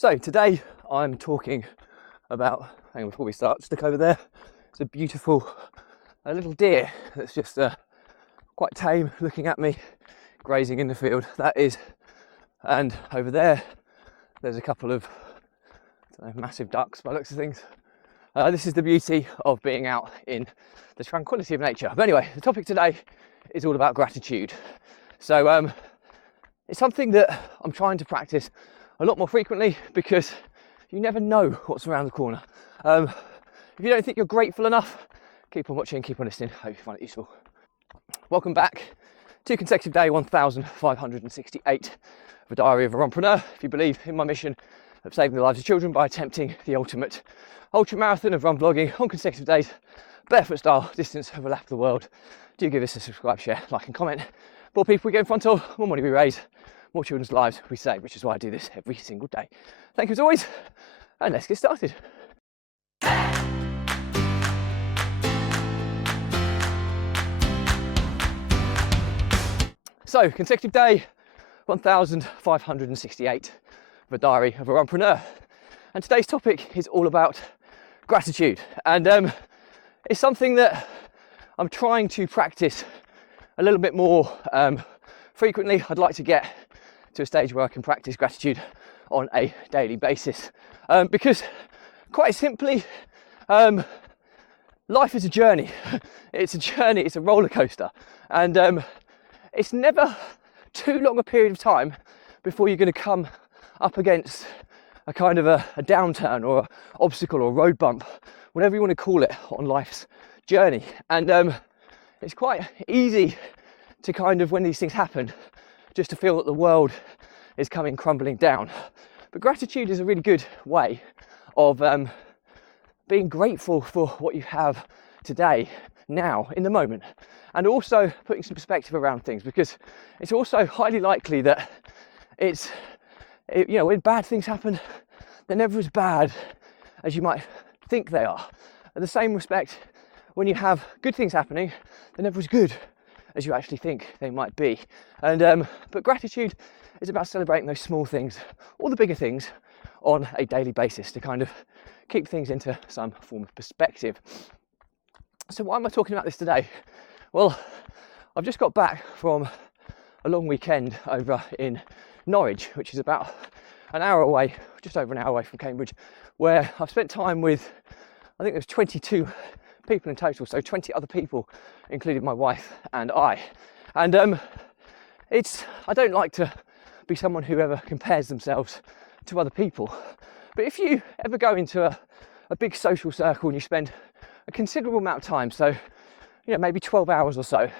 So today I'm talking about, hang on, before we start, just look over there. It's a beautiful little deer that's just quite tame, looking at me, grazing in the field. That is, and over there, there's a couple of massive ducks by the looks of things. This is the beauty of being out in the tranquility of nature. But anyway, the topic today is all about gratitude. So it's something that I'm trying to practice a lot more frequently because you never know what's around the corner. If you don't think you're grateful enough, keep on watching, keep on listening. Hope you find it useful. Welcome back to consecutive day 1568 of a diary of a Runpreneur. If you believe in my mission of saving the lives of children by attempting the ultimate ultra marathon of run vlogging on consecutive days, barefoot style, distance of a lap of the world, do give us a subscribe, share, like and comment. More people we get in front of, more money we raise, more children's lives we save, which is why I do this every single day. Thank you as always, and let's get started. So, consecutive day 1568 of a diary of a Runpreneur. And today's topic is all about gratitude. And it's something that I'm trying to practice a little bit more frequently. I'd like to get to a stage where I can practice gratitude on a daily basis, because quite simply, life is a journey. It's a journey, it's a roller coaster, and it's never too long a period of time before you're going to come up against a kind of a downturn or an obstacle or road bump, whatever you want to call it, on life's journey. And it's quite easy to kind of, when these things happen, just to feel that the world is coming crumbling down. But gratitude is a really good way of being grateful for what you have today, now, in the moment, and also putting some perspective around things, because it's also highly likely that when bad things happen, they're never as bad as you might think they are. In the same respect, when you have good things happening, they're never as good as you actually think they might be. And but gratitude is about celebrating those small things, or the bigger things, on a daily basis to kind of keep things into some form of perspective. So why am I talking about this today? Well, I've just got back from a long weekend over in Norwich, which is about an hour away, just over an hour away from Cambridge, where I've spent time with, I think there's 22 people in total, so 20 other people, including my wife and I. And I don't like to be someone who ever compares themselves to other people, but if you ever go into a big social circle and you spend a considerable amount of time, so maybe 12 hours or so,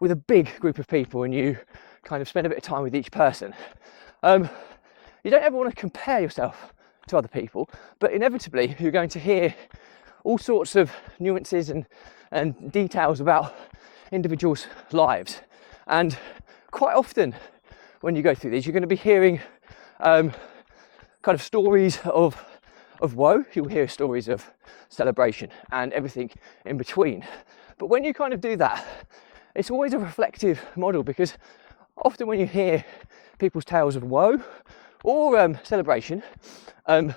with a big group of people, and you kind of spend a bit of time with each person, you don't ever want to compare yourself to other people, but inevitably you're going to hear all sorts of nuances and details about individuals' lives. And quite often when you go through these, you're going to be hearing kind of stories of woe. You'll hear stories of celebration and everything in between. But when you kind of do that, it's always a reflective model, because often when you hear people's tales of woe or celebration, the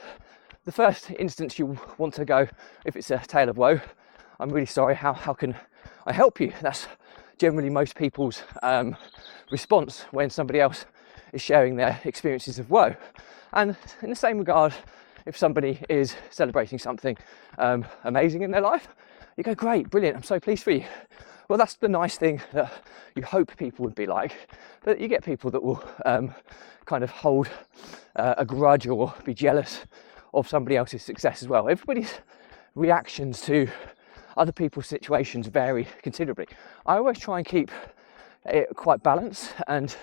first instance you want to go, if it's a tale of woe, I'm really sorry, how can I help you? That's generally most people's response when somebody else is sharing their experiences of woe. And in the same regard, if somebody is celebrating something amazing in their life, you go, great, brilliant, I'm so pleased for you. Well, that's the nice thing that you hope people would be like. But you get people that will kind of hold a grudge or be jealous of somebody else's success as well. Everybody's reactions to other people's situations vary considerably. I always try and keep it quite balanced, and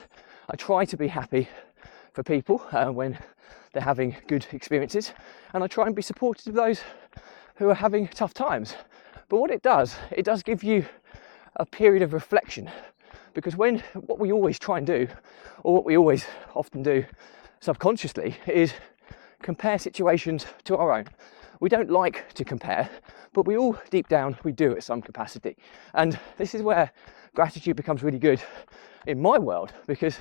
I try to be happy for people when they're having good experiences, and I try and be supportive of those who are having tough times. But what it does give you a period of reflection, because what we always try and do, or what we always often do subconsciously, is compare situations to our own. We don't like to compare, but we all deep down we do at some capacity. And this is where gratitude becomes really good in my world, because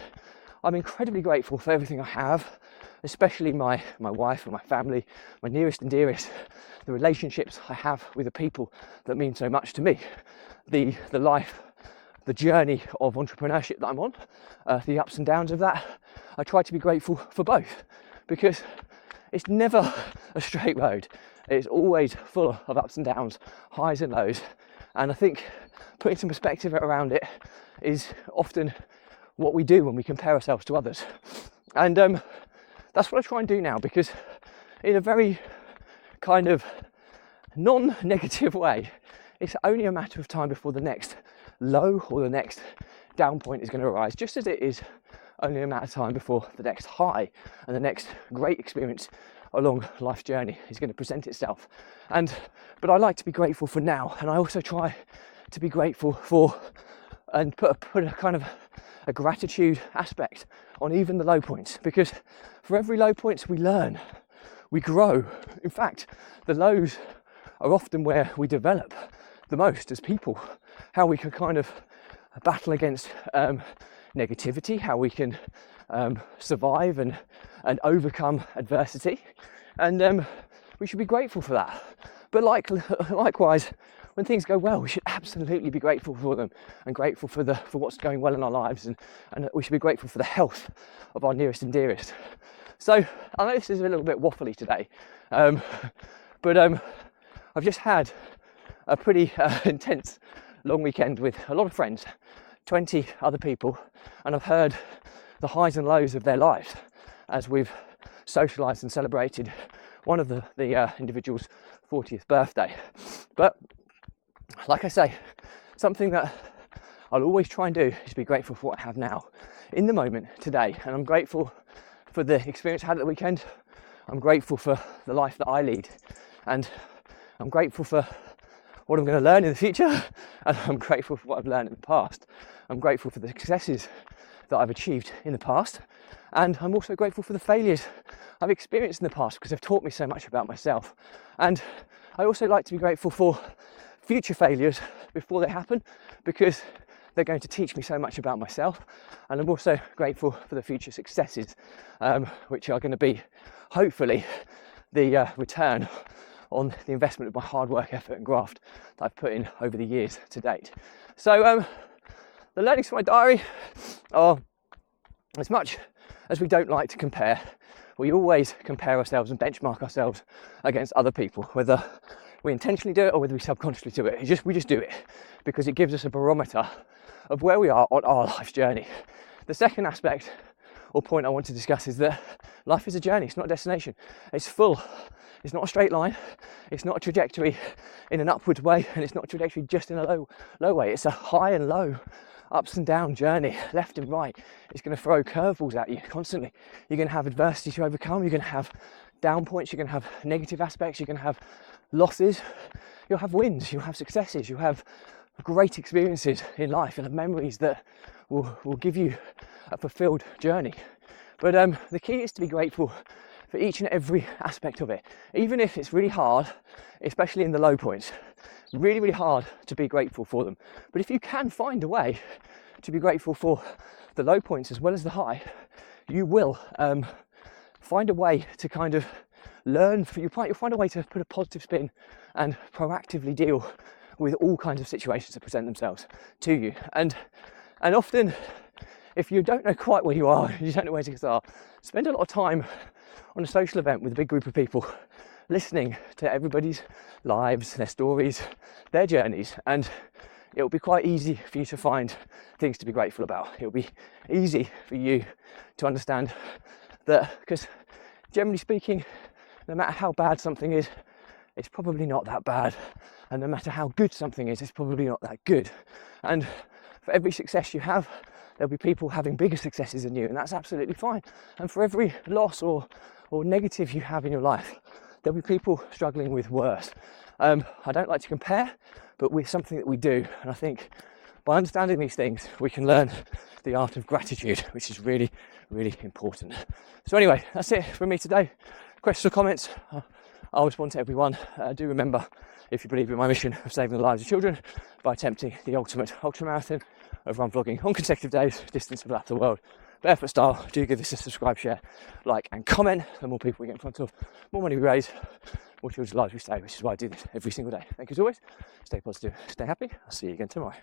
I'm incredibly grateful for everything I have, especially my wife and my family, my nearest and dearest, the relationships I have with the people that mean so much to me, the life, the journey of entrepreneurship that I'm on, the ups and downs of that. I try to be grateful for both, because it's never a straight road. It's always full of ups and downs, highs and lows. And I think putting some perspective around it is often what we do when we compare ourselves to others. And that's what I try and do now, because in a very kind of non-negative way, it's only a matter of time before the next low or the next down point is going to arise, just as it is only a matter of time before the next high and the next great experience along life's journey is going to present itself. But I like to be grateful for now, and I also try to be grateful for and put a kind of a gratitude aspect on even the low points, because for every low point we learn, we grow. In fact, the lows are often where we develop the most as people, how we can kind of battle against negativity, how we can survive and overcome adversity, and we should be grateful for that. But likewise, when things go well, we should absolutely be grateful for them, and grateful for what's going well in our lives, and we should be grateful for the health of our nearest and dearest. So I know this is a little bit waffly today, but I've just had a pretty intense long weekend with a lot of friends, 20 other people, and I've heard the highs and lows of their lives as we've socialised and celebrated one of the individual's 40th birthday. But like I say, something that I'll always try and do is be grateful for what I have now, in the moment, today. And I'm grateful for the experience I had at the weekend. I'm grateful for the life that I lead, and I'm grateful for what I'm going to learn in the future, and I'm grateful for what I've learned in the past. I'm grateful for the successes that I've achieved in the past, and I'm also grateful for the failures I've experienced in the past, because they've taught me so much about myself. And I also like to be grateful for future failures before they happen, because they're going to teach me so much about myself. And I'm also grateful for the future successes, which are going to be hopefully the return on the investment of my hard work, effort and graft that I've put in over the years to date. So the learnings from my diary are, as much as we don't like to compare, we always compare ourselves and benchmark ourselves against other people, whether we intentionally do it or whether we subconsciously do it. We just do it because it gives us a barometer of where we are on our life's journey. The second aspect or point I want to discuss is that life is a journey, it's not a destination. It's full. It's not a straight line, it's not a trajectory in an upwards way, and it's not a trajectory just in a low way. It's a high and low, ups and down journey, left and right. It's going to throw curveballs at you constantly. You're going to have adversity to overcome, you're going to have down points, you're going to have negative aspects, you're going to have losses, you'll have wins, you'll have successes, you'll have great experiences in life, and have memories that will give you a fulfilled journey. But the key is to be grateful for each and every aspect of it, even if it's really hard, especially in the low points. Really, really hard to be grateful for them. But if you can find a way to be grateful for the low points as well as the high, you will find a way to kind of learn. You'll find a way to put a positive spin and proactively deal with all kinds of situations that present themselves to you. And often, if you don't know quite where you are, you don't know where to start, spend a lot of time on a social event with a big group of people, listening to everybody's lives, their stories, their journeys, and it'll be quite easy for you to find things to be grateful about. It'll be easy for you to understand that, because generally speaking, no matter how bad something is, it's probably not that bad, and no matter how good something is, it's probably not that good. And for every success you have, there'll be people having bigger successes than you, and that's absolutely fine. And for every loss or negative you have in your life, there'll be people struggling with worse. I don't like to compare, but we're something that we do, and I think by understanding these things, we can learn the art of gratitude, which is really, really important. So anyway, that's it from me today. Questions or comments, I'll respond to everyone. Do remember, if you believe in my mission of saving the lives of children by attempting the ultimate ultramarathon of run vlogging on consecutive days, distance of lap the world Barefoot Style. Do give this a subscribe, share, like, and comment. The more people we get in front of, more money we raise, more children's lives we save, which is why I do this every single day. Thank you as always. Stay positive, stay happy. I'll see you again tomorrow.